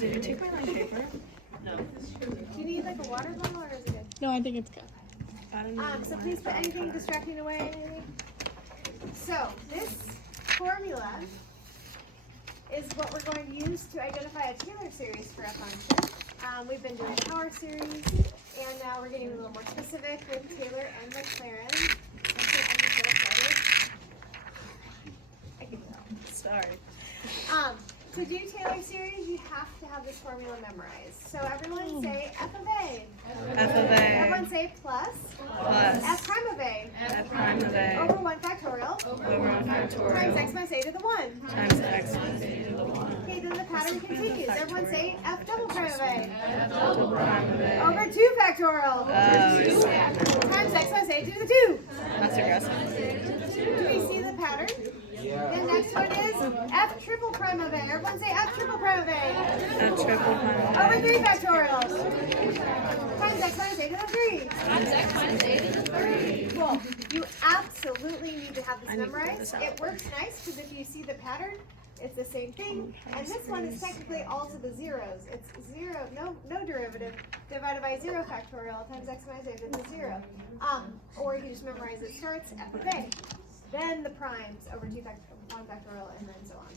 Did you take my line paper? No. Do you need like a water bottle or is it good? No, I think it's good. So please put anything distracting away. So this formula is what we're going to use to identify a Taylor series for a function. We've been doing power series, and now we're getting a little more specific with Taylor and McLaren. I can tell. Sorry. To do Taylor series, you have to have this formula memorized. So everyone say F of A. F of A. Everyone say plus. Plus. F prime of A. F prime of A. Over 1 factorial. Over 1 factorial. Times x minus a to the 1. Times x minus a to the 1. Okay, then the pattern continues. Everyone say F double prime of A. F double prime of A. Over 2 factorial. Times x minus a to the 2. That's aggressive. Do we see the pattern? The next one is F triple prime of A. Everyone say F triple prime of A. F triple prime of A. Over 3 factorial. Times x minus a to the 3. Times x minus a to the 3. Cool. You absolutely need to have this memorized. It works nice because if you see the pattern, it's the same thing. And this one is technically all to the zeros. It's 0, no derivative, divided by 0 factorial times x minus a to the 0. Or you can just memorize it starts F of A. Then the primes over 1 factorial, and then so on.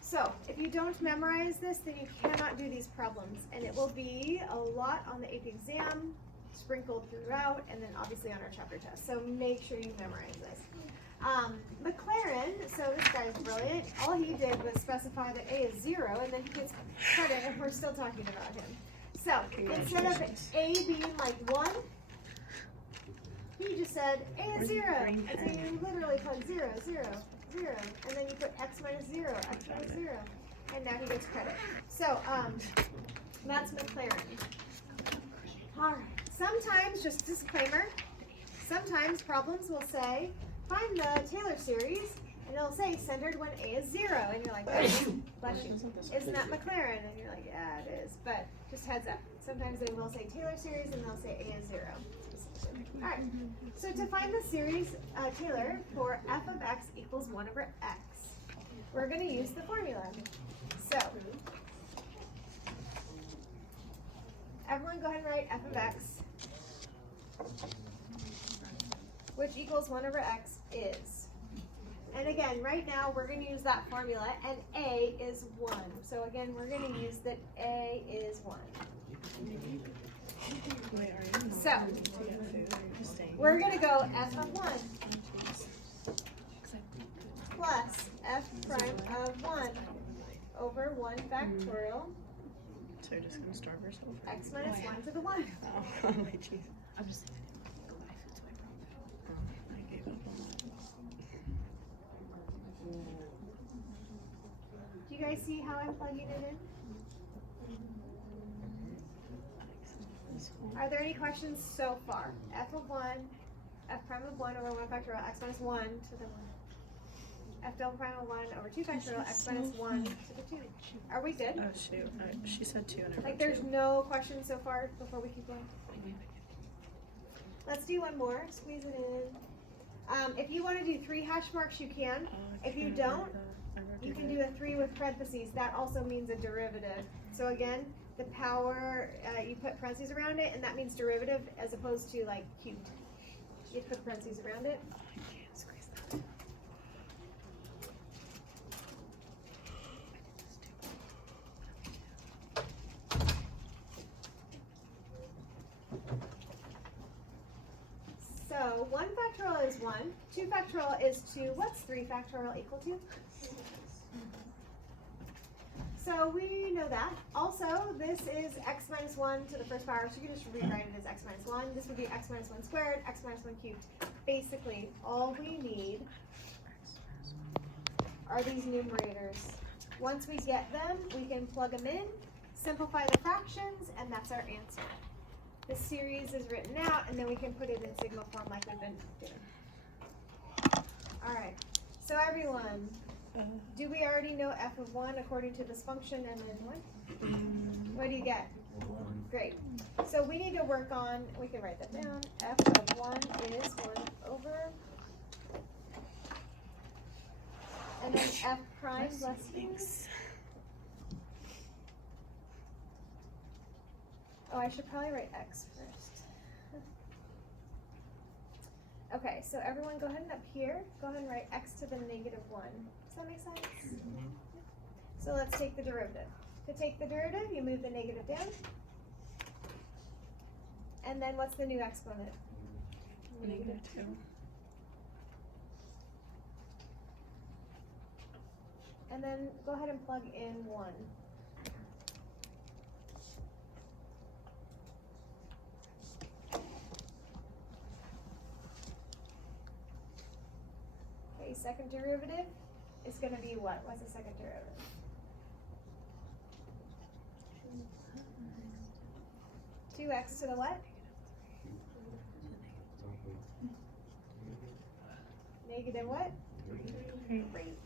So, if you don't memorize this, then you cannot do these problems. And it will be a lot on the AP exam, sprinkled throughout, and then obviously on our chapter test. So make sure you memorize this. McLaren, so this guy's brilliant. All he did was specify that A is 0, and then he gets credit, and we're still talking about him. So, instead of A being like 1, he just said A is 0, and so you literally put 0, 0, 0, and then you put x minus 0, x minus 0, and now he gets credit. So, that's McLaren. Alright, sometimes, just disclaimer, sometimes problems will say, find the Taylor series, and it'll say centered when A is 0, and you're like, bless you, isn't that McLaren? And you're like, yeah, it is, but just heads up. Sometimes they will say Taylor series, and they'll say A is 0. Alright, so to find the series Taylor for f of x equals 1 over x, we're going to use the formula. So, everyone go ahead and write f of x, which equals 1 over x is. And again, right now we're going to use that formula, and a is 1. So again, we're going to use that a is 1. So, we're going to go f of 1 plus f prime of 1 over 1 factorial So you're just going to starve yourself? x minus 1 to the 1. Oh, my jeez. I'm just saying. I gave up on that. Do you guys see how I'm plugging it in? Are there any questions so far? F of 1, f prime of 1 over 1 factorial x minus 1 to the 1. F double prime of 1 over 2 factorial x minus 1 to the 2. Are we good? Oh, shoot. She said 2 and I wrote Like there's 2. no questions so far before we keep going? Let's do one more. Squeeze it in. If you want to do 3 hash marks, you can. If you don't, you can do a 3 with parentheses. That also means a derivative. So again, the power, you put parentheses around it, and that means derivative as opposed to like cubed. You put parentheses around it. I can't squeeze that. So 1 factorial is 1, 2 factorial is 2. What's 3 factorial equal to? So we know that. Also, this is x minus 1 to the first power, so you can just rewrite it as x minus 1. This would be x minus 1 squared, x minus 1 cubed. Basically, all we need are these numerators. Once we get them, we can plug them in, simplify the fractions, and that's our answer. The series is written out, and then we can put it in sigma form like we've been doing. Alright, so everyone, do we already know f of 1 according to this function and then what? What do you get? Great. So we need to work on, we can write that down, f of 1 is 1 over, and then f prime, bless you, Oh, I should probably write x first. Okay, so everyone go ahead and up here, go ahead and write x to the negative 1. Does that make sense? So let's take the derivative. To take the derivative, you move the negative down. And then what's the new exponent? Negative 2. And then go ahead and plug in 1. Okay, second derivative is going to be what? What's the second derivative? Two x to the what? Negative what? 3. Great.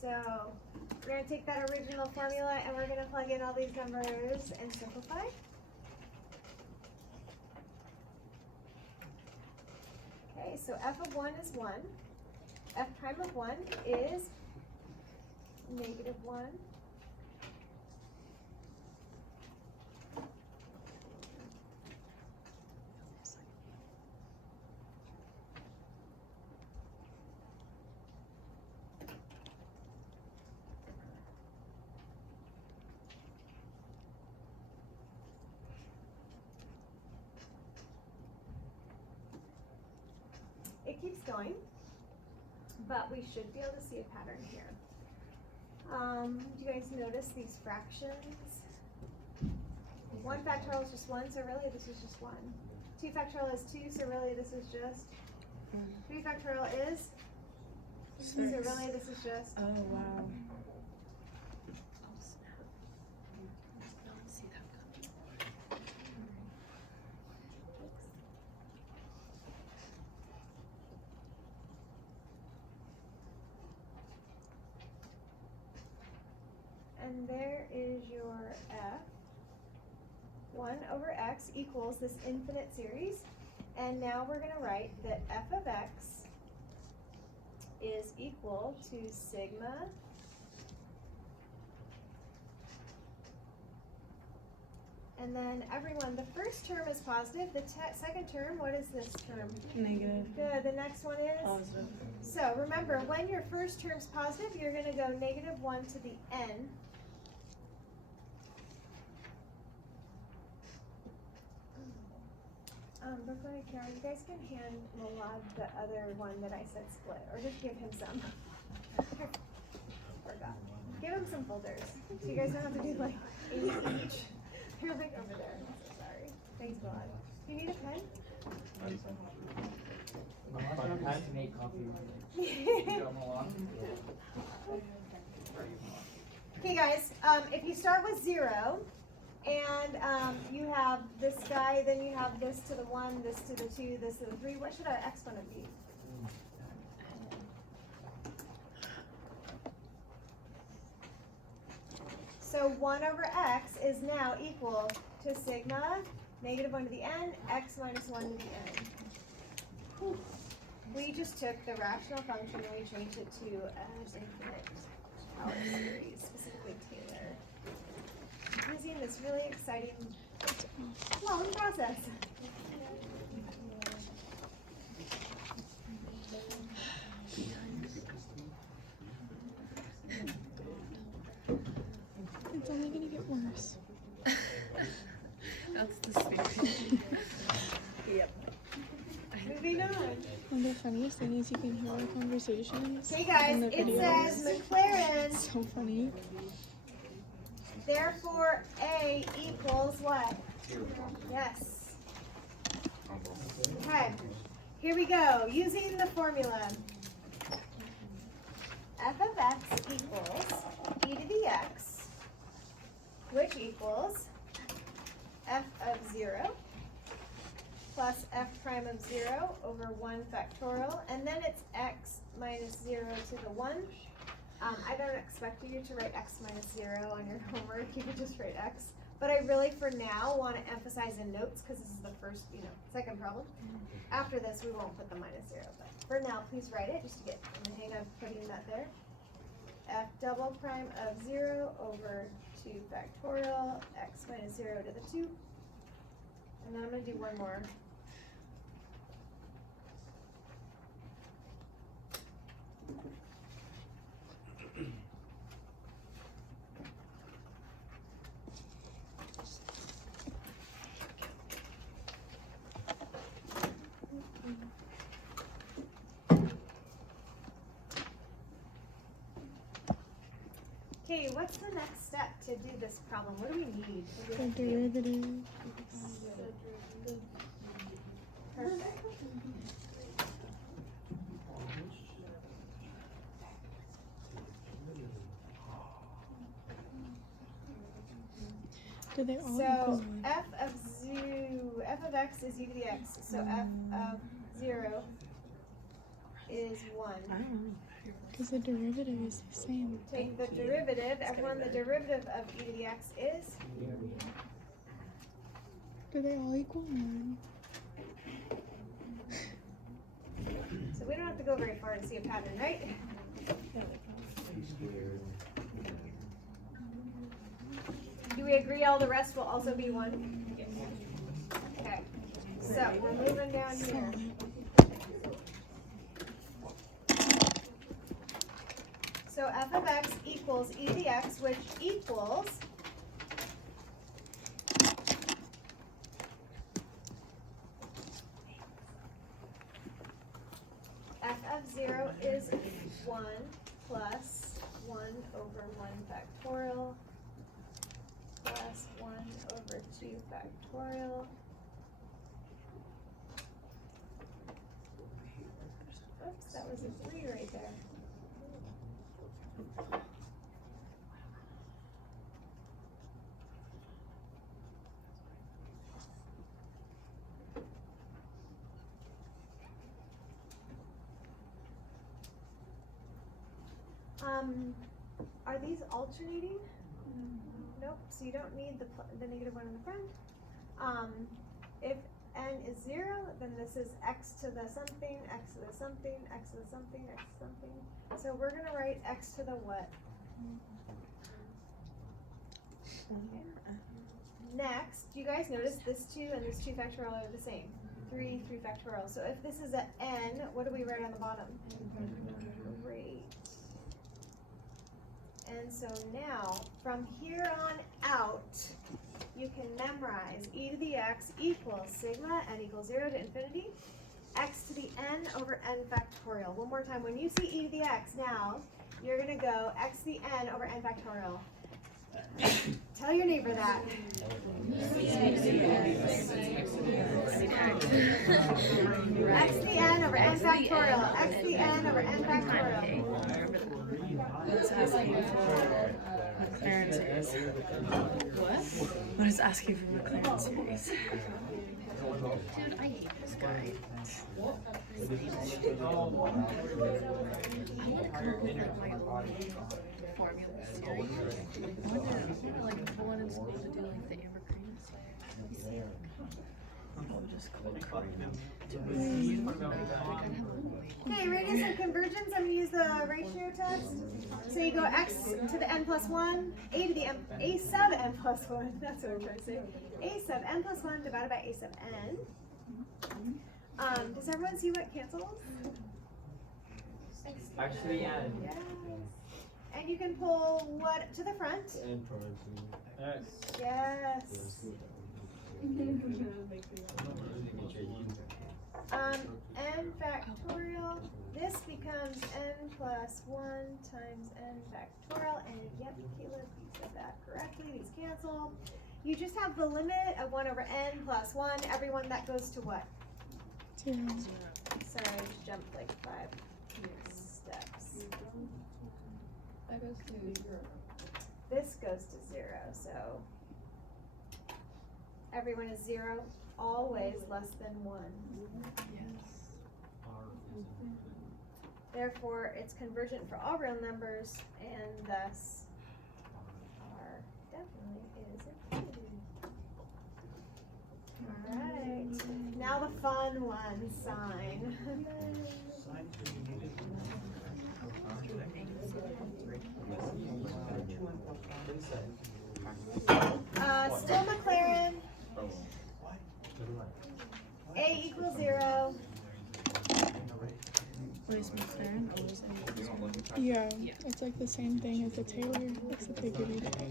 So we're going to take that original formula and we're going to plug in all these numbers and simplify. Okay, so f of 1 is 1. F prime of 1 is negative 1. It keeps going, but we should be able to see a pattern here. Do you guys notice these fractions? 1 factorial is just 1, so really this is just 1. 2 factorial is 2, so really this is just 3 factorial is 6. So really this is just Oh, wow. and there is your f. 1 over x equals this infinite series. And now we're going to write that f of x is equal to sigma and then everyone, the first term is positive. The second term, what is this term? Negative. Good. The next one is? Positive. So remember, when your first term's positive, you're going to go negative 1 to the n. Before I carry, you guys can hand Malad the other one that I said split, or just give him some. Forgot. Give him some folders, so you guys don't have to do like 8 each. You're like over there. I'm so sorry. Thanks, Malad. Do you need a pen? I had to make coffee. Okay, guys. If you start with 0. And you have this guy, then you have this to the 1, this to the 2, this to the 3. What should our exponent be? So 1 over x is now equal to sigma, negative 1 to the n, x minus 1 to the n. Whew. We just took the rational function and we changed it to an infinite power series, specifically Taylor. Using this really exciting long process. It's only gonna get worse. That's the spirit. Yep. Moving on. And the funniest thing is you can hear our conversations. Hey guys, in the it videos. says McLaren. So funny. Therefore, A equals what? 0. Yes. Okay, here we go. Using the formula. f of x equals e to the x, which equals f of 0 plus f prime of 0 over 1 factorial, and then it's x minus 0 to the 1. I don't expect you to write x minus 0 on your homework, you could just write x. But I really, for now, want to emphasize in notes, because this is the first, second problem. After this, we won't put the minus 0, but for now, please write it, just to get in the hang of putting that there. F double prime of 0 over 2 factorial, x minus 0 to the 2. And then I'm going to do one more. Okay, what's the next step to do this problem? What do we need? The derivative. Perfect. Do they all So equal 1? f of x is e to the x. So f of 0 is 1. Because the derivative is the same. Take the derivative. Everyone, the derivative of e to the x is? Do they all equal 1? So we don't have to go very far to see a pattern, right? Do we agree all the rest will also be 1? Okay. So we're moving down here. So f of x equals e to the x, which equals f of 0 is 1 plus 1 over 1 factorial plus 1 over 2 factorial. Oops, that was a 3 right there. Are these alternating? Nope, so you don't need the negative 1 in the front. If n is 0, then this is x to the something, x to the something, x to the something, x to something. So we're going to write x to the what? Okay. Next, you guys notice this 2 and this 2 factorial are the same. 3 factorial. So if this is an n, what do we write on the bottom? Great. And so now, from here on out, you can memorize e to the x equals sigma n equals 0 to infinity, x to the n over n factorial. One more time, when you see e to the x now, you're going to go x to the n over n factorial. Tell your neighbor that. X to the n over n factorial. X to the n over n factorial. It's asking for McLaren series. What? What is asking for McLaren series? Dude, I hate this guy. I want to come up with like my own formula series. I want to like go on in school to do like the Amber Creams. You see, like, I'll just click to review. Okay, radius and convergence, I'm going to use the ratio test. So you go x to the n plus 1, a to the m, a sub n plus 1, that's what I'm trying to say. A sub n plus 1 divided by a sub n. Does everyone see what cancels? Actually, and Yes. And you can pull what to the front? Yes. N factorial, this becomes n plus 1 times n factorial, and yep, Caleb, you said that correctly, these cancel. You just have the limit of 1 over n plus 1, everyone that goes to what? 0. Sorry, I just jumped like 5 steps. That goes to 0. This goes to 0, so everyone is 0, always less than 1. Yes. Therefore, it's convergent for all real numbers, and thus R definitely is infinity. Alright, now the fun one, sine. Still McLaren. A equals 0. What is McLaren? Oh, is it? Yeah, it's like the same thing as the Taylor, except they give you the A.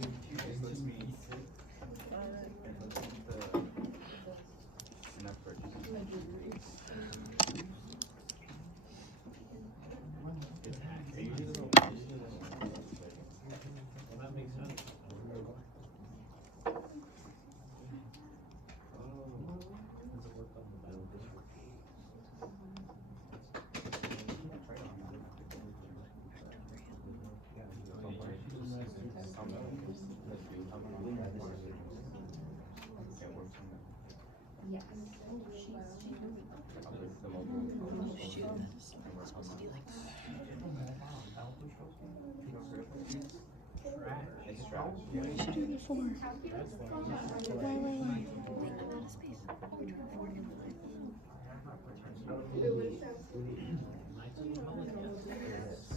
Yes. Shoot, that's supposed to be like You should do the 4. Why? I'm out of space. Return formula.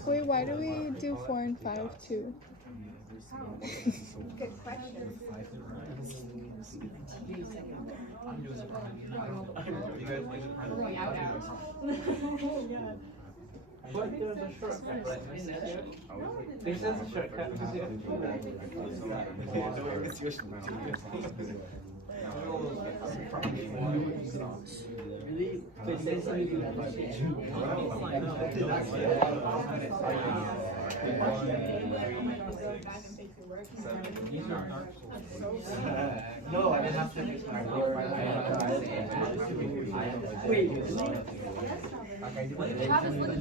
Wait, why do we do 4 and 5 too? Good question. But there's a shortcut, right? This is a shortcut. No, I didn't have to fix my wait. Travis, look at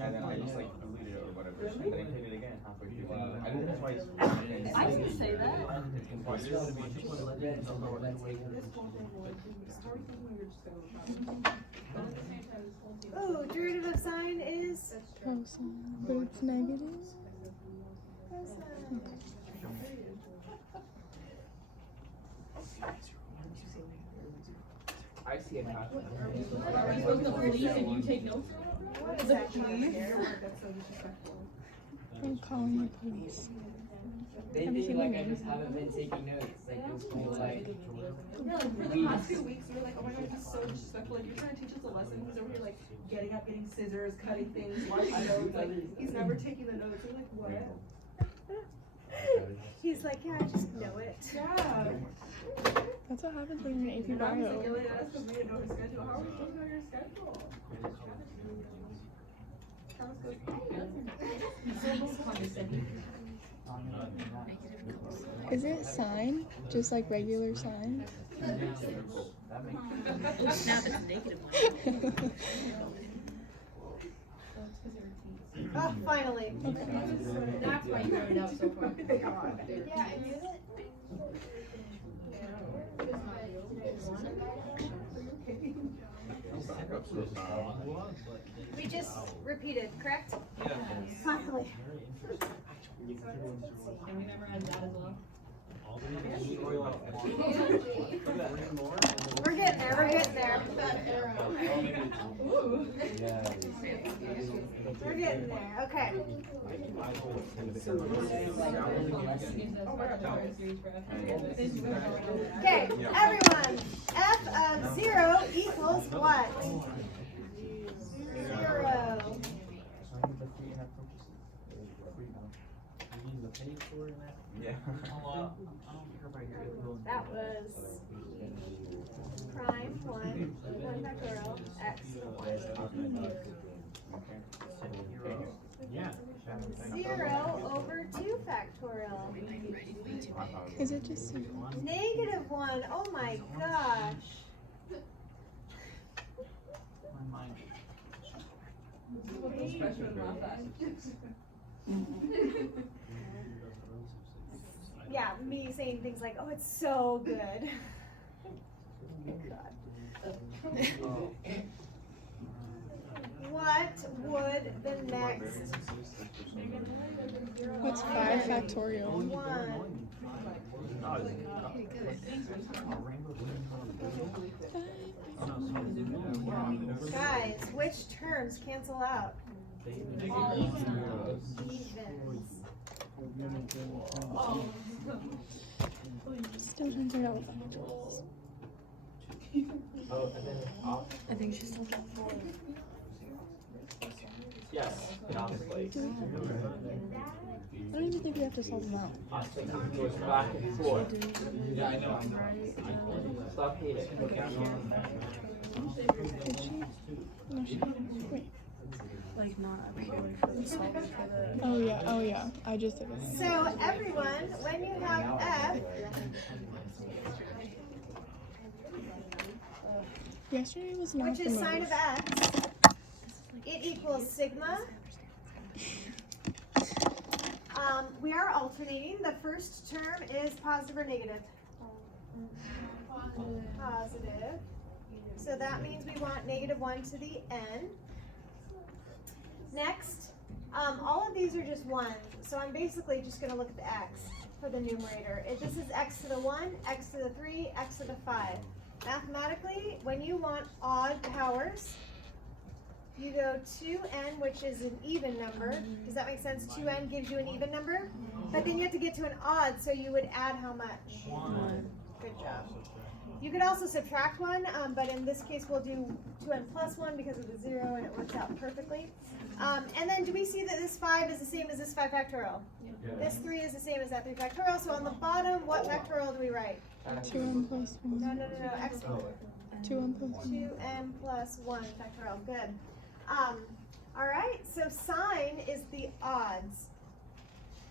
And then I just like deleted it or whatever, and then I played it again halfway through. I did it twice. I didn't say that. Ooh, derivative of sine is Cosine, but it's negative. cosine. I see a pattern. Are we supposed to police if you take notes? What is that? I'm calling the police. They Have you think seen like the I movie? just haven't been taking notes. Like in school, like Yeah, like for the past 2 weeks, we were like, oh my god, he's so disrespectful. Like, you're trying to teach us a lesson. He's over here, like, getting up, getting scissors, cutting things, marking notes. Like, he's never taking the notes. We're like, what? He's like, yeah, I just know it. Yeah. That's what happens when you're in AP And now he's like Bio. yelling at us because we didn't know his schedule. How are we supposed to know your schedule? Travis goes, he's so most condescending. Is it sine? Just like regular sine? Now it's negative 1. Oh, finally. That's why you wrote it out so far. Yeah, I knew it. We just repeated, correct? Yeah. Finally. And we never had that as well. We're getting there, we're getting there. Ooh. We're getting there, okay. Oh my god, sorry, series for F. Okay, everyone, f of 0 equals what? 0. Yeah. That was prime 1 factorial x Yeah. 0 over 2 factorial. I'm writing way too Is it just -1. Oh my gosh. Yeah, me saying things like, oh, it's so good. What would the next what's 5 factorial? 1? Okay, good. Guys, which terms cancel out? Evens. Still trying to figure out what that is. Oh, and then off. I think she's still got 4. Yes, honestly. I don't even think we have to solve them out. I think it goes back and forth. Yeah, I know. Stop hating. Did she? No, she didn't. Wait. Like, not actually for the solving for the. Oh yeah. I just did it. So everyone, when you have F, Yesterday was not which the is sine most. of X, it equals sigma. We are alternating. The first term is positive or negative? Positive. So that means we want -1 to the n. Next, all of these are just 1s. So I'm basically just going to look at the x for the numerator. This is x to the 1, x to the 3, x to the 5. Mathematically, when you want odd powers, you go 2n, which is an even number. Does that make sense? 2n gives you an even number. But then you have to get to an odd, so you would add how much? 1. Good job. You could also subtract 1, but in this case we'll do 2n plus 1 because of the 0, and it works out perfectly. And then do we see that this 5 is the same as this 5 factorial? This 3 is the same as that 3 factorial. So on the bottom, what factorial do we write? 2n plus 1. No, x 2n plus 1. 2n plus 1 factorial. Good. All right, so sine is the odds.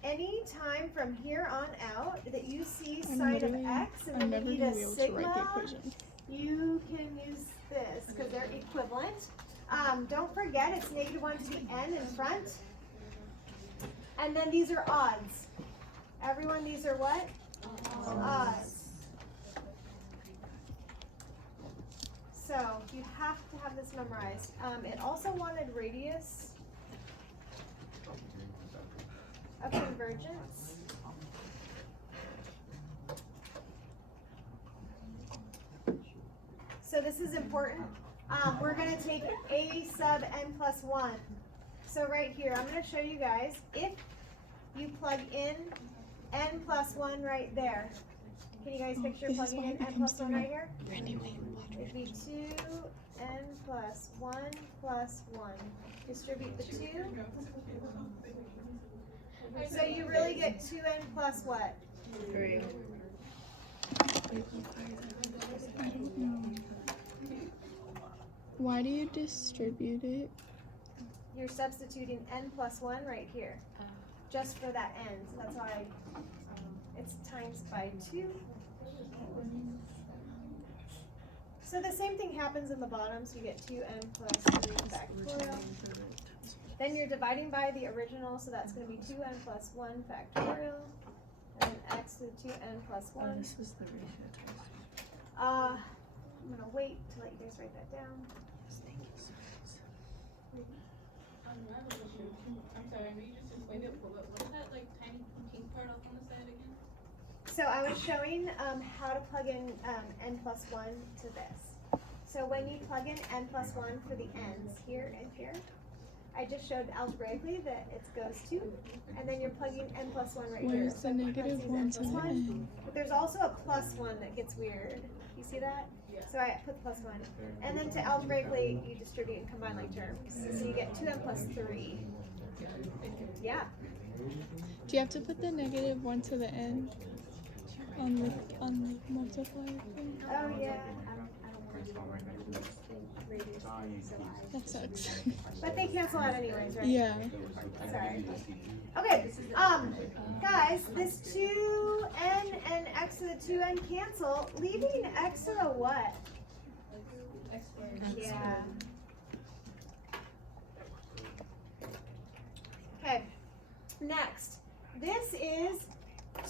Any time from here on out that you see sine of x and I'm then never you need gonna a be able to write the sigma, equation. you can use this because they're equivalent. Don't forget it's -1 to the n in front. And then these are odds. Everyone, these are what? Odds. So you have to have this memorized. It also wanted radius of convergence. So this is important. We're going to take a sub n plus 1. So right here, I'm going to show you guys, if you plug in n plus 1 right there. Can you guys picture This is plugging why in it n becomes plus 1 three. right here? Brandy, wait, watch. It'd be 2n plus 1 plus 1. Distribute the 2. So you really get 2n plus what? 3. I don't know. Why do you distribute it? You're substituting n plus 1 right here. Just for that n. So that's why it's times by 2. So the same thing happens in the bottom. So you get 2n plus 3 factorial. Then you're dividing by the original. So that's going to be 2n plus 1 factorial. And then x to the 2n plus 1. Oh, this is the ratio test. I'm going to wait to let you guys write that down. I have a question. I'm sorry, I know you just explained it, but what is that like tiny pink part off on the side again? So I was showing how to plug in n plus 1 to this. So when you plug in n plus 1 for the n's here and here, I just showed algebraically that it goes 2, and then you're plugging n plus 1 right here. Where's So the parentheses negative n 1 plus to the 1. n? But there's also a plus 1 that gets weird. You see that? So I put plus 1. And then to algebraically, you distribute and combine like terms. So you get 2n plus 3. Yeah. Do you have to put the negative 1 to the n on the multiplier thing? Oh, yeah. That sucks. But they cancel out anyways, right? Yeah. Sorry. Okay, guys, this 2 n and x to the 2n cancel, leaving x to the what? Yeah. Okay, next. This is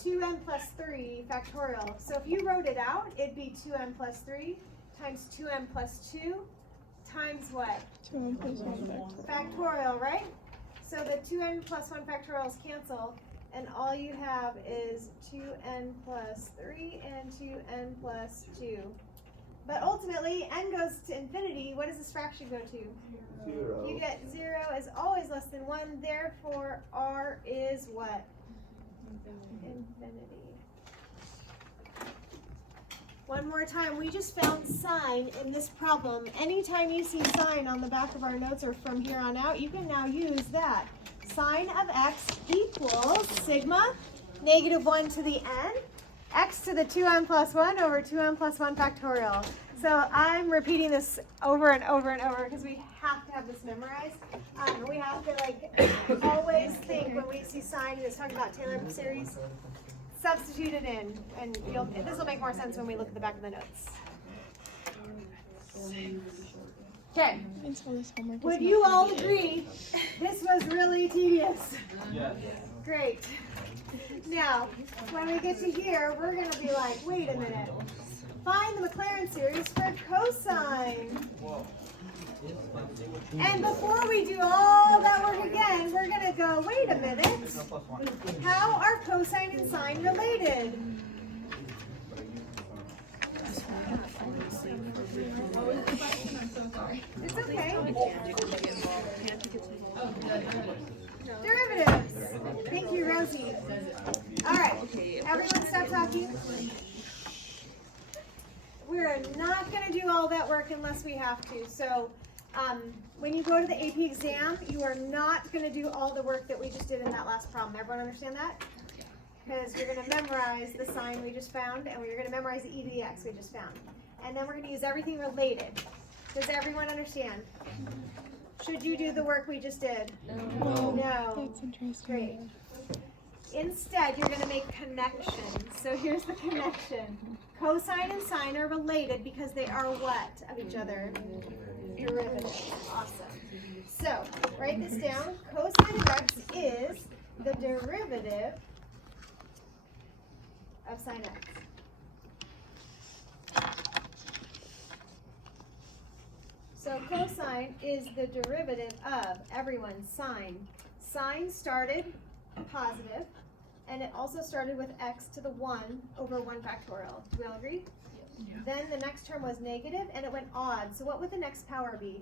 2n plus 3 factorial. So if you wrote it out, it'd be 2n plus 3 times 2n plus 2 times what? 2n plus 1 Factorial, right? So the 2n plus 1 factorials cancel, and all you have is 2n plus 3 and 2n plus 2. But ultimately, n goes to infinity. What does this fraction go to? 0. You get 0 is always less than 1, therefore r is what? Infinity. One more time, we just found sine in this problem. Anytime you see sine on the back of our notes or from here on out, you can now use that. Sine of x equals sigma negative 1 to the n, x to the 2n plus 1 over 2n plus 1 factorial. So I'm repeating this over and over and over because we have to have this memorized. We have to always think when we see sine, it's talking about Taylor series, substitute it in, and this will make more sense when we look at the back of the notes. Okay. Would you all agree this was really tedious? Yes. Great. Now, when we get to here, we're going to be like, wait a minute. Find the Maclaurin series for cosine. And before we do all that work again, we're going to go, wait a minute. How are cosine and sine related? It's okay. Derivatives. Thank you, Rosie. All right. Everyone stop talking. We're not going to do all that work unless we have to. So when you go to the AP exam, you are not going to do all the work that we just did in that last problem. Everyone understand that? Because you're going to memorize the sign we just found, and you're going to memorize the e to the x we just found. And then we're going to use everything related. Does everyone understand? Should you do the work we just did? No. That's interesting. Great. Instead, you're going to make connections. So here's the connection. Cosine and sine are related because they are what of each other? Derivatives. Awesome. So, write this down. Cosine of x is the derivative of sine x. So cosine is the derivative of, everyone, sine. Sine started positive, and it also started with x to the 1 over 1 factorial. Do we all agree? Yeah. Then the next term was negative, and it went odd. So what would the next power be?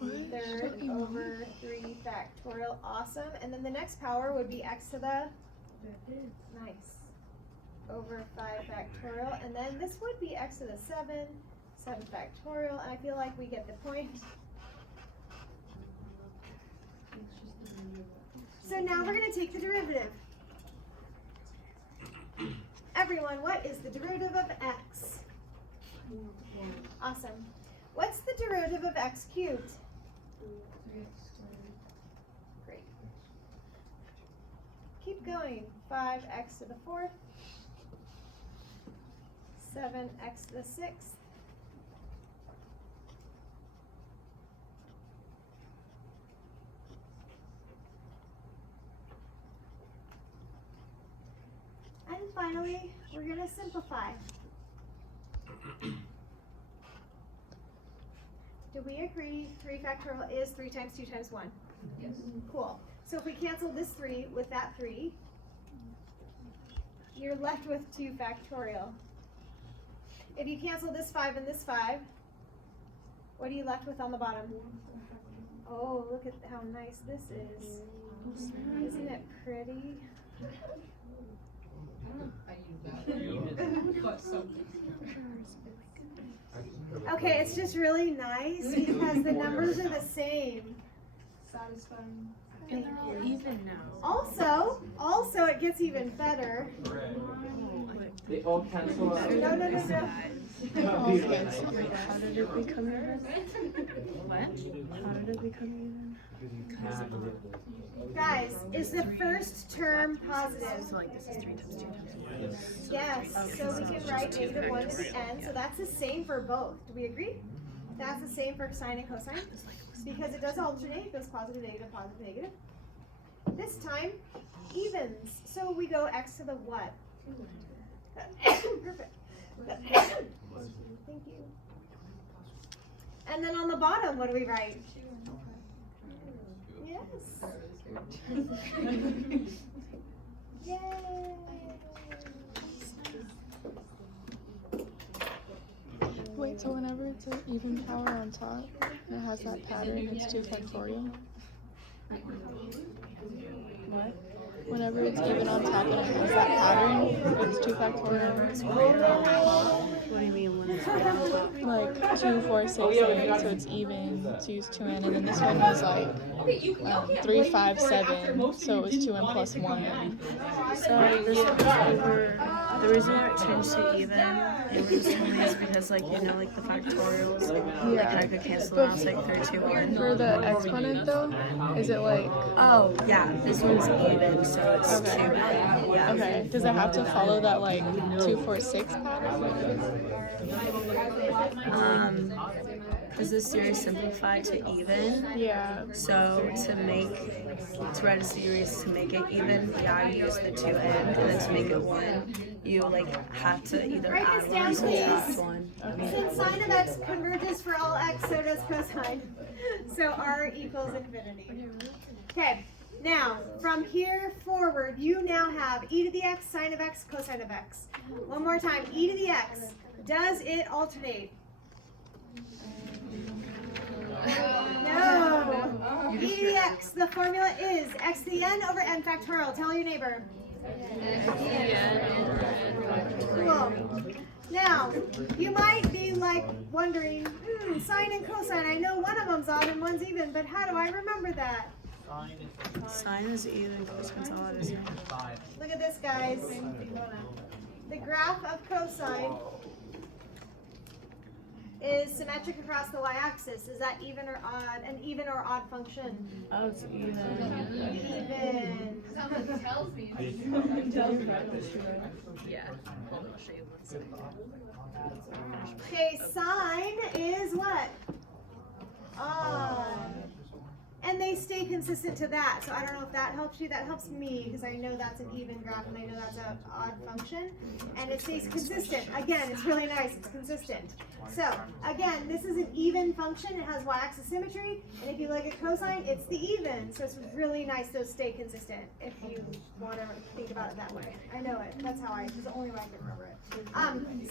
Third over 3 factorial. Awesome. And then the next power would be x to the nice over 5 factorial. And then this would be x to the 7 factorial. And I feel like we get the point. So now we're going to take the derivative. Everyone, what is the derivative of x? Awesome. What's the derivative of x cubed? Great. Keep going. 5x to the 4th. 7x to the 6th. And finally, we're going to simplify. Do we agree 3 factorial is 3 times 2 times 1? Yes. Cool. So if we cancel this 3 with that 3, you're left with 2 factorial. If you cancel this 5 and this 5, what are you left with on the bottom? Oh, look at how nice this is. Isn't it pretty? Okay, it's just really nice because the numbers are the same. Satisfying. And they're all even now. Also, it gets even better. They all cancel out. No. Okay, so how did it become even? What? How did it become even? Guys, is the first term positive? So like this is 3 times 2 times 1. Yes, so we can write negative 1 to the end, so that's the same for both. Do we agree? That's the same for sine and cosine, because it does alternate, it goes positive, negative, positive, negative. This time, evens, so we go x to the what? Perfect. Thank you. And then on the bottom, what do we write? Yes. Yay. Wait, so whenever it's an even power on top and it has that pattern, it's 2 factorial? What? Whenever it's even on top and it has that pattern, it's 2 factorial? What do you mean when it's right on top? Like 2, 4, 6, 8, so it's even, so use 2n, and then this one was like 3, 5, 7, so it was 2n plus 1. So this one's over. The reason why it turns to even, it was only is because like you know like the factorials, like I could cancel out, so like 3, 2, 1. For the exponent though, is it like, Oh yeah, this one's even, so it's 2. Yeah. okay, does it have to follow that like 2, 4, 6 pattern? Does this series simplify to even? Yeah. So to write a series to make it even, yeah, you use the 2n, and then to make it 1, you like have to either Write add this 1 down, or subtract please. 1. Since sine of x converges for all x, so does cosine. So r equals infinity. Okay, now from here forward, you now have e to the x, sine of x, cosine of x. One more time, e to the x. Does it alternate? No. E to the x. The formula is x to the n over n factorial. Tell your neighbor. Cool. Now, you might be like wondering, sine and cosine, I know one of them's odd and one's even, but how do I remember that? Sine is even, cosine's odd, isn't it? Look at this, guys. The graph of cosine is symmetric across the y-axis. Is that even or odd? An even or odd function? Oh, it's even. Even. Somebody tells me. Yeah. Hold on, I'll show you one. Okay, sine is what? Odd. And they stay consistent to that. So I don't know if that helps you. That helps me because I know that's an even graph and I know that's an odd function. And it stays consistent. Again, it's really nice. It's consistent. So again, this is an even function. It has y-axis symmetry. And if you look at cosine, it's the even. So it's really nice to stay consistent if you want to think about it that way. I know it. That's how it's the only way I can remember it.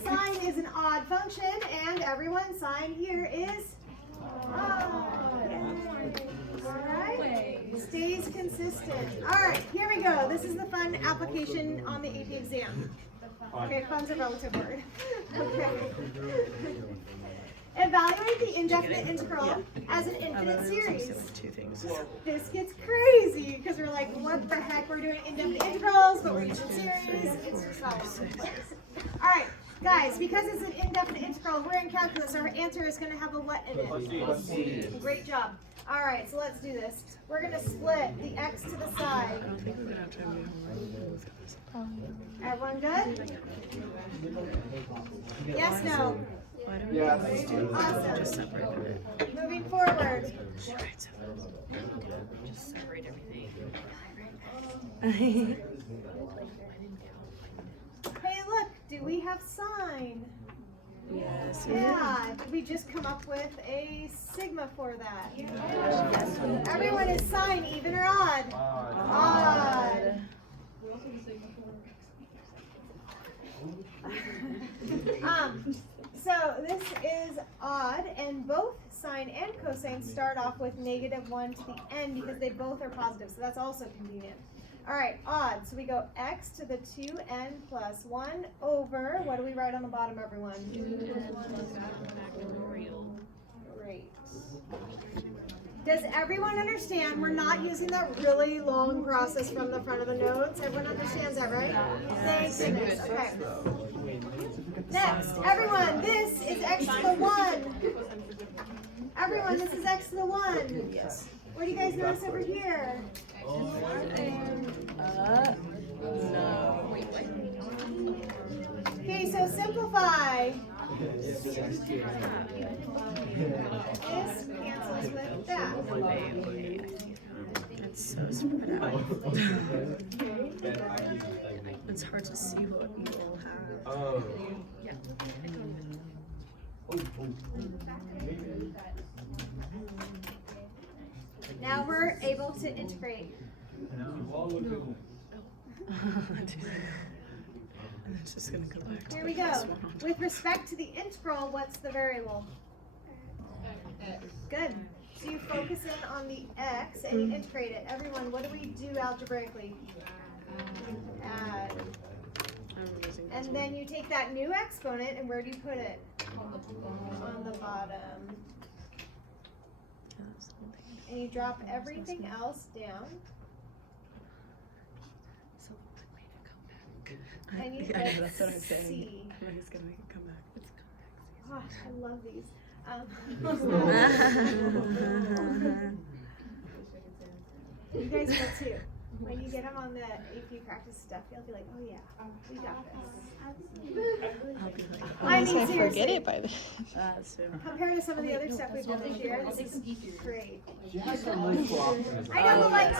Sine is an odd function. And everyone, sine here is odd. Alright, stays consistent. Alright, here we go. This is the fun application on the AP exam. Okay, fun's a relative word. Okay. Evaluate the indefinite integral as an infinite series. This gets crazy because we're like, what the heck? We're doing indefinite integrals, but we're using series. It's just all over the place. Alright. Guys, because it's an indefinite integral, we're in calculus, our answer is going to have a what in it? Great job. All right, so let's do this. We're going to split the x to the side. Everyone good? Yes, no? Yes. Awesome. Moving forward. Just separate everything. Hey, look, do we have sine? Yes. Yeah, did we just come up with a sigma for that? Everyone is sine, even or odd? Odd. So this is odd, and both sine and cosine start off with -1 to the n because they both are positive, so that's also convenient. All right, odd. So we go x to the 2n plus 1 over, what do we write on the bottom, everyone? 2n plus factorial. Great. Does everyone understand? We're not using that really long process from the front of the notes. Everyone understands that, right? Thank goodness. Okay. Next, everyone, this is x to the 1. Everyone, this is x to the 1. Yes. What do you guys notice over here? No. Wait, what? Okay, so simplify. This cancels with that. Okay. That's so spread out. It's hard to see what you all have. Oh. Yeah. Now we're able to integrate. It's just gonna go back to Here we go. With respect to the integral, what's the variable? Good. So you focus in on the x and you integrate it. Everyone, what do we do algebraically? Add. And then you take that new exponent and where do you put it? On the bottom. And you drop everything else down. And you I know, put that's what I'm saying. C. I'm just gonna make it come back. It's Gosh, I love these. You guys will too. When you get them on the AP practice stuff, you'll be like, oh yeah, we got this. I'll be like, I unless mean, I forget seriously. it by then. That's true. Compared to some of the other stuff we've done this year, this is great. She has some nice blocks. I know, but like,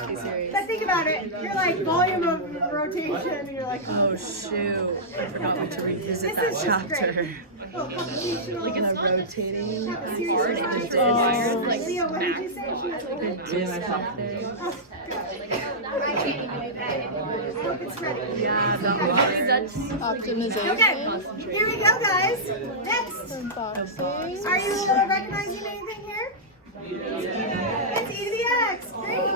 but think about it. You're like volume of rotation, and you're like, Oh shoot! I forgot we to revisit This is that just chapter. great. Oh, computational. Like in a rotating. Have a series Hard, of it just lines. required, like, Leo, what did you say? I hope it's ready. Yeah, don't worry. Optimization. Okay, here we go, guys. Next. Unboxing. Are you recognizing anything here? It's e to the x. Great.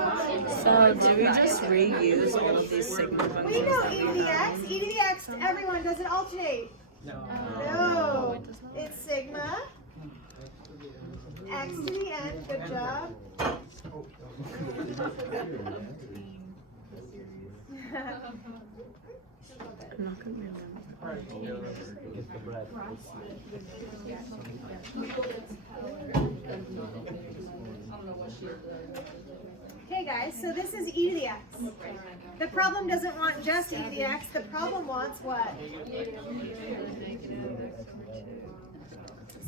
So do we just reuse all of these sigma functions? We know e to the x. E to the x. Everyone, does it alternate? No. It's sigma. X to the n. Good job. I'm not gonna remember. Okay, guys, so this is e to the x. The problem doesn't want just e to the x. The problem wants what?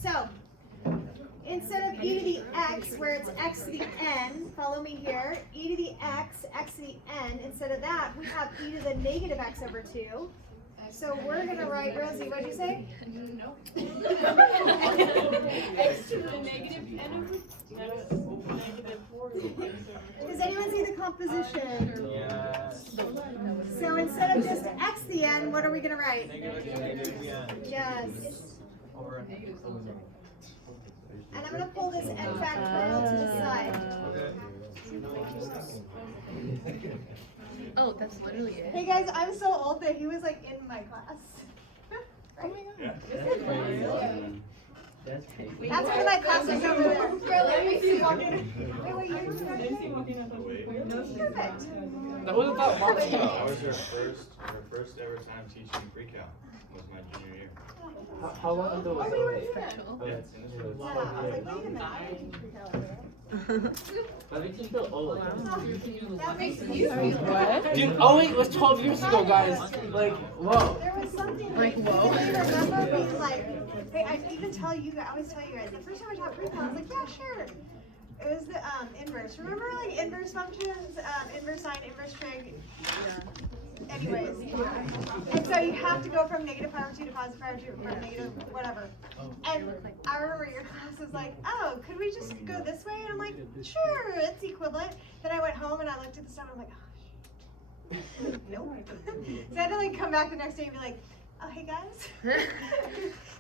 So, instead of e to the x, where it's x to the n, follow me here, e to the x, x to the n, instead of that, we have e to the negative x over 2. So we're going to write, Rosie, what'd you say? No. X to the negative n over negative 4. Does anyone see the composition? Yes. So instead of just x to the n, what are we going to write? Yes. And I'm going to pull this n factorial to the side. Oh, that's literally it. Hey guys, I'm so old that he was like in my class. Right? That's one of my classes over there. Wait, you perfect. That wasn't that long Perfect. ago. That was her first ever time teaching pre-cal. Was my junior year. How long ago Oh, was we were it? here. Yeah, it's in this room. Yeah, I was like, wait a minute, I didn't pre-cal over there. That makes you feel old. That makes you. What? Dude, oh wait, it was 12 years ago, guys. Like, whoa. There was something Like, whoa. I remember being like, hey, I even tell you guys, I always tell you guys, the first time I taught pre-cal, I was like, yeah, sure. It was the inverse. Remember like inverse functions, inverse sine, inverse trig? Anyways, and so you have to go from negative pi over 2 to positive pi over 2 from negative whatever. And I remember your class was like, oh, could we just go this way? And I'm like, sure, it's equivalent. Then I went home and I looked at the stuff and I'm like, oh, nope. So I had to like come back the next day and be like, oh, hey guys.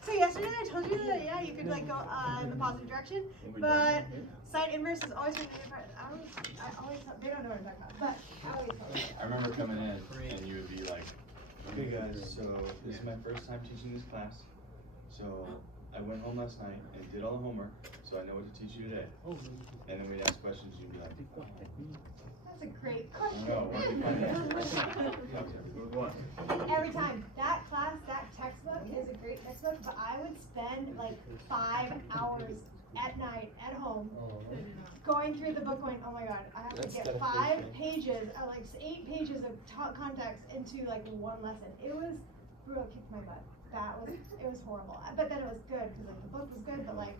So yesterday I told you that, yeah, you could like go in the positive direction, but sine inverse is always going to be different. I always, they don't know what I'm talking about, but I always tell them. I remember coming in and you would be like, okay guys, so this is my first time teaching this class. So I went home last night and did all the homework, so I know what to teach you today. And then we'd ask questions, you'd be like, That's a great question. no, what did you find? Every time. That class, that textbook is a great textbook, but I would spend like 5 hours at night at home going through the book going, oh my god, I have to get 5 pages, like 8 pages of context into like one lesson. It was brutal, kicked my butt. It was horrible. But then it was good because like the book was good, but like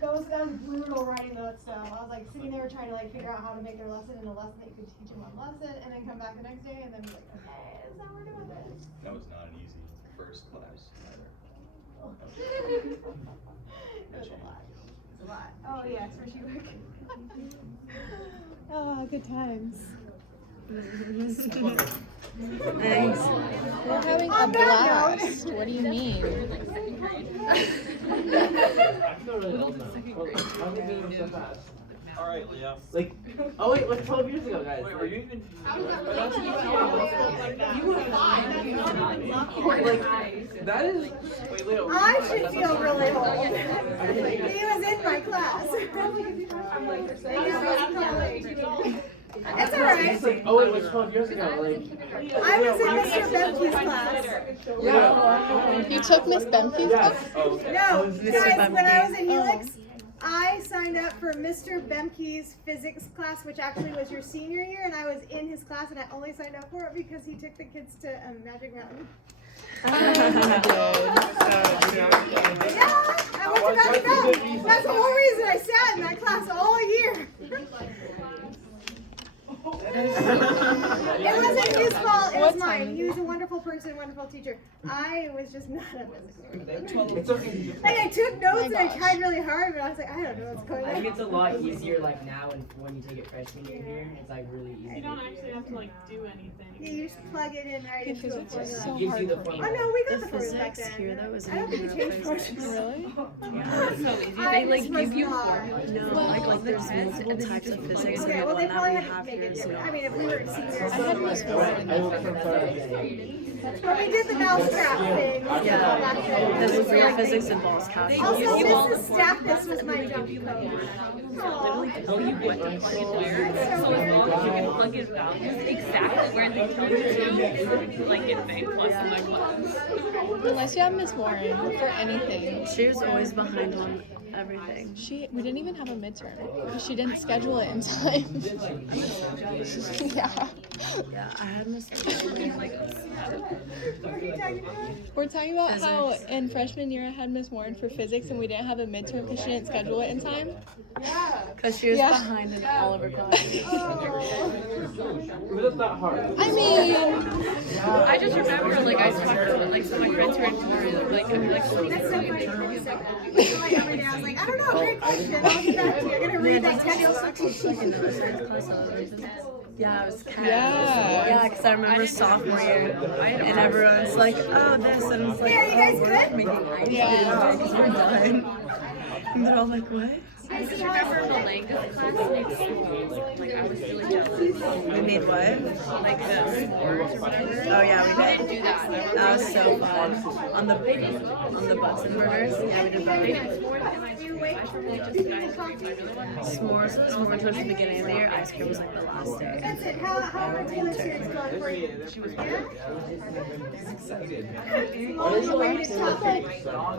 that was brutal writing that stuff. I was like sitting there trying to like figure out how to make their lesson in a lesson that you could teach in one lesson, and then come back the next day and then be like, okay, this is how we're doing this. That was not an easy first class either. It was a lot. It was a lot. Oh yeah, especially like oh, good times. Thanks. We're having a blast. What do you mean? I feel really old now. Well, how did you do so fast? Alright, Leah. Like, oh wait, like 12 years ago, guys. Wait, were you even? You were fine. Like, that is. Wait, Leo. I should feel really old. He was in my class. It's alright. It's like, oh, it was 12 years ago. Like, I was in Mr. Bemke's class. yeah. You took Miss Bemke's class? Oh, No, guys, when I was in Helix, I signed up for Mr. Bemke's physics class, which actually was your senior year, and I was in his class, and I only signed up for it because he took the kids to Magic Mountain. Yeah, I went to Magic Mountain. That's the whole reason I sat in that class all year. It wasn't his fault, it was mine. He was a wonderful person, wonderful teacher. I was just not a physical. It's okay. Like I took notes and I tried really hard, but I was like, I don't know what's going I think on. it's a lot easier like now and when you take it freshman year here, it's like really easy. You don't actually have to like do anything. Yeah, you just plug it in right into a Physics is formula. so Gives you hard the for me. Oh no, we got the formulas back physics then. here, that was I don't think you changed formulas. Really? So easy. I They like just was give you not. formulas. No, like there's multiple types of physics, and Okay, the well they one that probably we had to have make here it is different. I mean, if we were seniors. I had Miss I Warren. was from Saturday. But we did the mousetrap thing. Yeah, this is real physics involves calculus. Also, Mrs. Stackness was my jump code. Tell you what to plug where, so as long as you can plug in values exactly where they tell you to, like get A plus in my class. Unless you have Miss Warren for anything. She was always behind on everything. We didn't even have a midterm because she didn't schedule it in time. Yeah. Yeah, I had Miss. We're talking about how in freshman year I had Miss Warren for physics and we didn't have a midterm because she didn't schedule it in time. Because she was behind in all of her classes. It was not hard. I mean, I just remember, like, I talked to, like, some of my friends who were, like, That's so funny when you said that. Like every day I was like, I don't know, great question. I'll get back to you. I'm going to read that text. like another science class on reasons. Yeah, it was Calc. Yeah. Yeah, because I remember sophomore year, and everyone's like, oh, this, and it's like, Yeah, you guys oh, we're good? making ice Yeah. because we're done. And they're all like, what? I just remember Malenga's classmates, like, I was really jealous. We made what? Like the s'mores or whatever. Oh yeah, we did. Do that. That was so fun. On the Bunsen burners. Yeah, we did that. S'mores was more towards the beginning of the year. Ice cream was like the last day. That's it. How are the Taylor series going for you?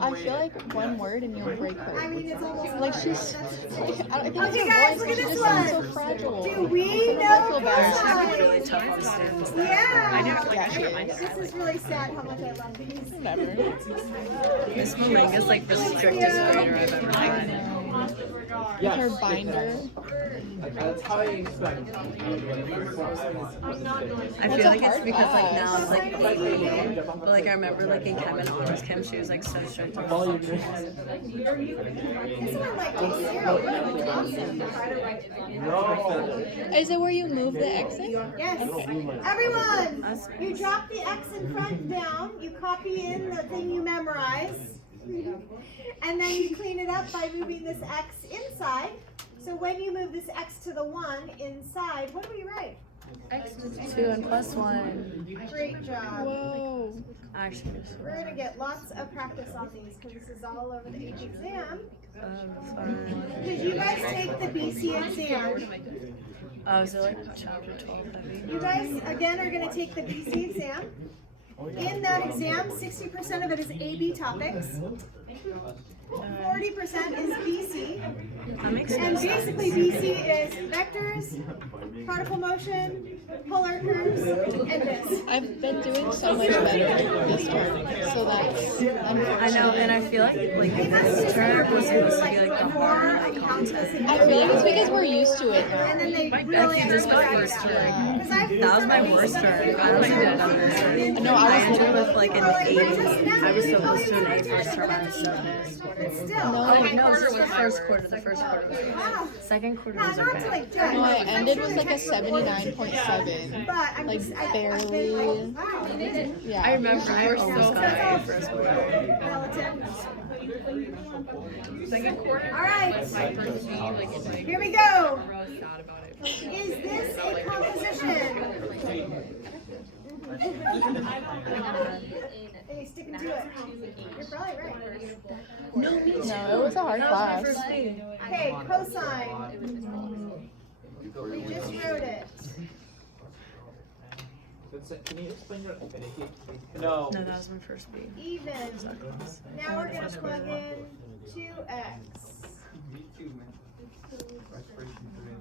I feel like one word and you'll break I her. mean, it's almost Like she's, I think Okay, it's guys, her look voice, at but she this just sounds one. so fragile. Do we Sometimes know I feel this bad. Really one? tough to stand this Yeah. Yeah, she is. This is really sad how much I love these. Whatever. Miss Malenga's like the strictest grader I've ever had. With her binder. That's how I expect. I feel like it's because like now it's like but like I remember like in Kevin honors Kim, she was like so strict. This one like zero. Awesome. Is it where you move the exit? Yes. Everyone, you drop the X in front down, you copy in the thing you memorize, and then you clean it up by moving this X inside. So when you move this X to the 1 inside, what do we write? 2 and plus 1. Great job. Whoa. Actually, We're gonna get lots of practice on these because this is all over the AP exam. Did you guys take the BC exam? is it like chapter 12 heavy? You guys, again, are gonna take the BC exam. In that exam, 60% of it is AB topics. 40% is BC. And basically BC is vectors, particle motion, polar curves, and this. I've been doing so much better this term, so that's unfortunate. I know, and I feel like this term was supposed to be like the hard like content. I feel like it's because we're used to it now. And then they I really think this was my emphasize first that. term. 'Cause I've That was my done worst these term. I other was things. another. No, I was ended literally with like an 8. I was supposed to an 8 first term. I was 7. But still. No, Oh no, it's just the first quarter. The first quarter was Wow. second quarter Not was to okay. like judge. No, I I'm ended sure with the like a textbook wasn't 79.7. But I'm Like, just, I've barely. been like, wow. Yeah. I remember I almost got an 8 first quarter. Relative. Second quarter. All right. My first B, like it's like Here we go. real sad about it. Is this a composition? Hey, sticking to it. You're probably right. No, it was a hard class. Okay, cosine. We just wrote it. Can you explain your infinity? No. No, that was my first B. Even. Now we're gonna plug in 2x.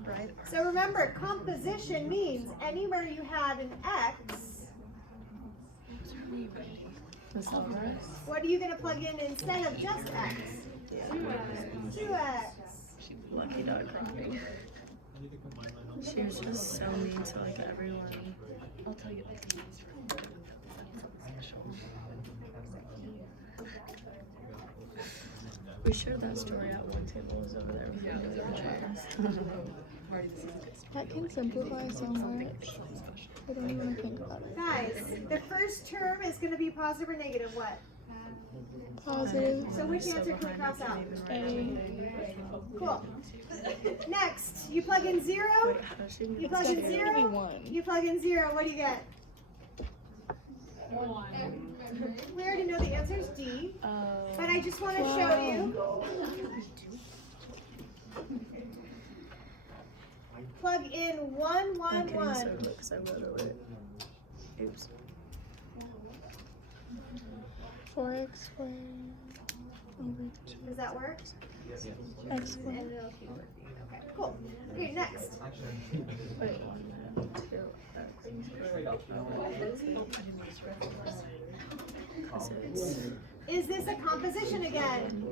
Right? So remember, composition means anywhere you had an x, That's all right. what are you gonna plug in instead of just x? 2x. Lucky dog crying. She was just so mean to like everyone. I'll tell you. We shared that story at one table. It was over there. Yeah, it was over there. That can simplify so much. I don't even think about it. Guys, the first term is gonna be positive or negative what? Positive. So which answer can we cross out? A. Cool. Next, you plug in 0. You plug in It's gonna be 0. 1. You plug in 0. What do you get? 1. We already know the answer is D. But I just want to show you. Plug in 1, 1, 1. Because I wrote over it. Oops. 4x squared over 2. Does that work? X squared. And it'll keep working. Okay, cool. Okay, next. Wait, 1, 2, Is this a composition again?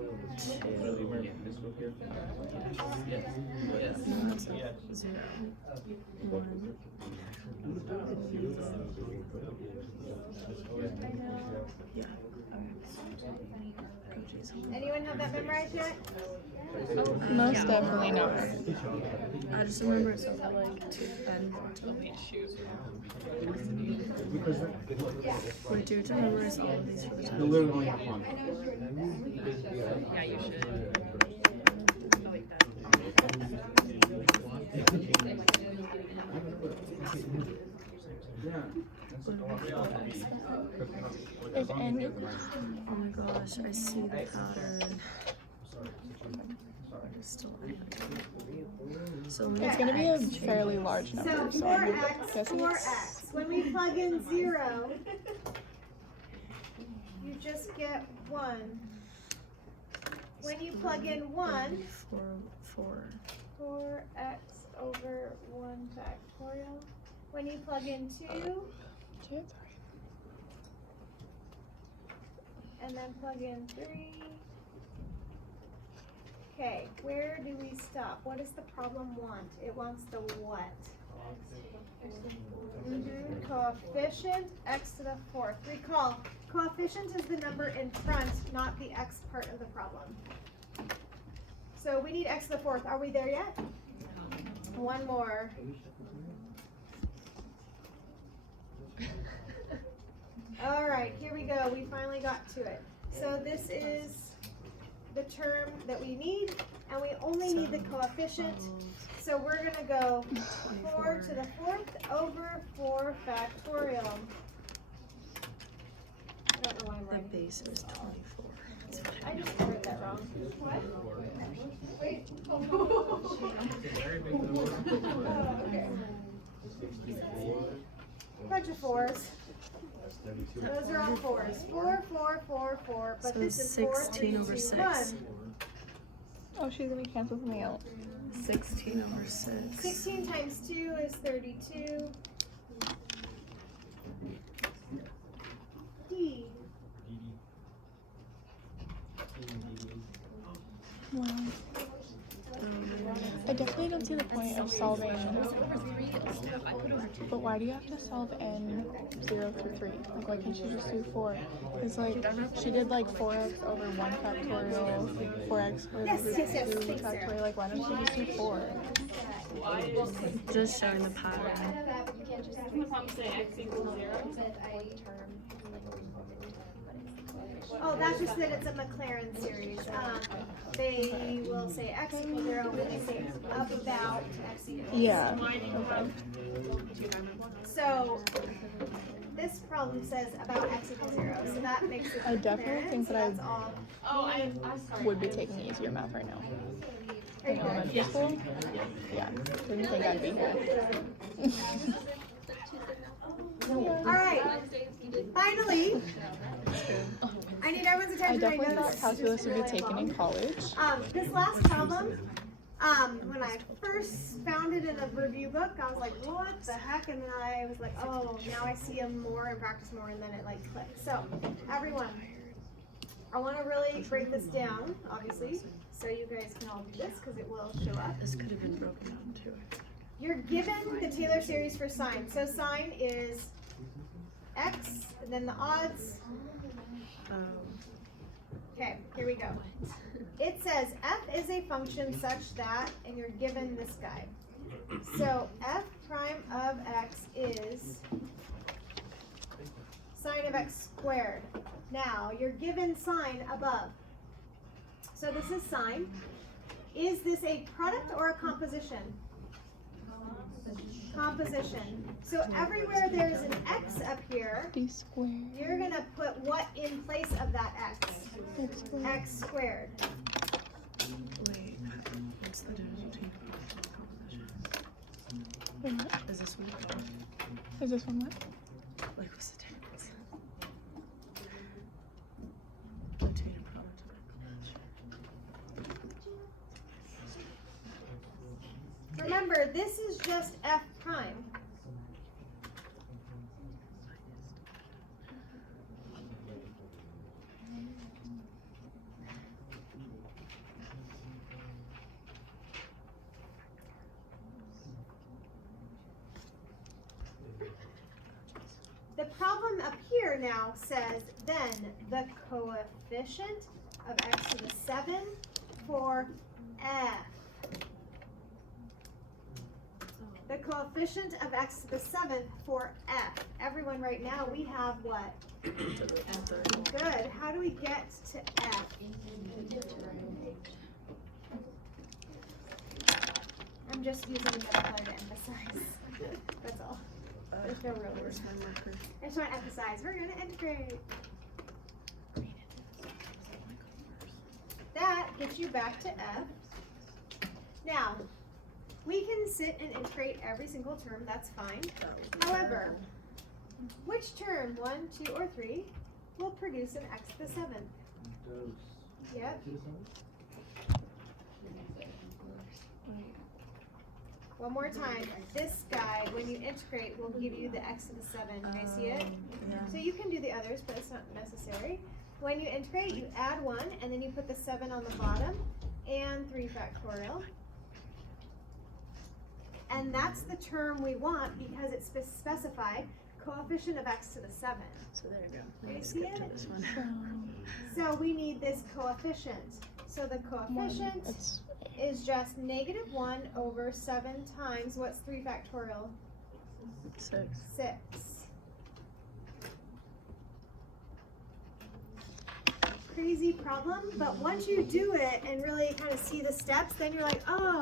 Anyone have that memorized yet? Most definitely not. I just remember it's something like 2 and 14. Wait, do you have to memorize all of these for the test? Yeah, you should. I like If n equals Oh my gosh, I see the pattern. So it's gonna be a fairly large So number, so I'm 4x, guessing 4x. When we plug in 0, you just get 1. When you plug in 1, 4x over 1 factorial. When you plug in 2, and then plug in 3. Okay, where do we stop? What does the problem want? It wants the what? Coefficient x to the 4th. Recall, coefficient is the number in front, not the x part of the problem. So we need x to the 4th. Are we there yet? One more. All right, here we go. We finally got to it. So this is the term that we need, and we only need the coefficient. So we're gonna go 4 to the 4th over 4 factorial. I don't know why I'm The writing. base is 24. That's what I just wrote that wrong. What? Wait. Bunch of 4s. Those are all 4s. 4, 4, 4, 4. But So this is 4, 3, 16 over 2, 6. 1. Oh, she's gonna cancel something out. 16 over 6. 16 times 2 is 32. D. Wow. I definitely don't see the point of solving. But why do you have to solve n 0 through 3? Like, why can't you just do 4? It's like, she did like 4x over 1 factorial, 4x over Yes, 2 yes, yes. Thanks, Sarah. factorial. Like, why don't you just do 4? Just showing the pattern. Oh, that's just that it's a McLaren series. They will say x equals 0 when they say about x equals 0. Yeah. Okay. So this problem says about x equals 0, so that makes it I definitely McLaren, think so that that's all. would be taking easier math right now. Are In you elementary good? school? Yeah. Didn't think I'd be here. All right. Finally, I need everyone's I attention. definitely know thought this calculus is would be really taken in long. college. This last problem, when I first found it in a review book, I was like, what the heck? And then I was like, oh, now I see them more and practice more, and then it like clicked. So, everyone, I want to really break this down, obviously, so you guys can all do this because it will show up. This could have been broken down too. You're given the Taylor series for sine. So sine is x, and then the odds. Okay, here we go. It says f is a function such that, and you're given this guy. So f prime of x is sine of x squared. Now, you're given sine above. So this is sine. Is this a product or a composition? Composition. So everywhere there's an x up here, D squared. you're going to put what in place of that x? X squared. X squared. Wait, what's the difference between product and composition? Wait, what? Is this one a product? Is this one what? Like, what's the difference? Obtain a product of composition. Remember, this is just f prime. The problem up here now says then the coefficient of x to the 7 for f. The coefficient of x to the 7th for f. Everyone right now, we have what? Good. How do we get to f? I'm just using the multiply to emphasize. That's all. There's no real word. I just want to emphasize. We're going to integrate. That gets you back to f. Now, we can sit and integrate every single term, that's fine. However, which term, 1, 2, or 3, will produce an x to the 7th? Yep. One more time. This guy, when you integrate, will give you the x to the 7. Can I see it? So you can do the others, but it's not necessary. When you integrate, you add 1, and then you put the 7 on the bottom, and 3 factorial. And that's the term we want because it's specified coefficient of x to the 7. So there you go. Can you Let's see skip to it? this one. So we need this coefficient. So the coefficient is just negative 1 over 7 times, what's 3 factorial? 6. 6. crazy problem, but once you do it and really kind of see the steps, then you're like, oh.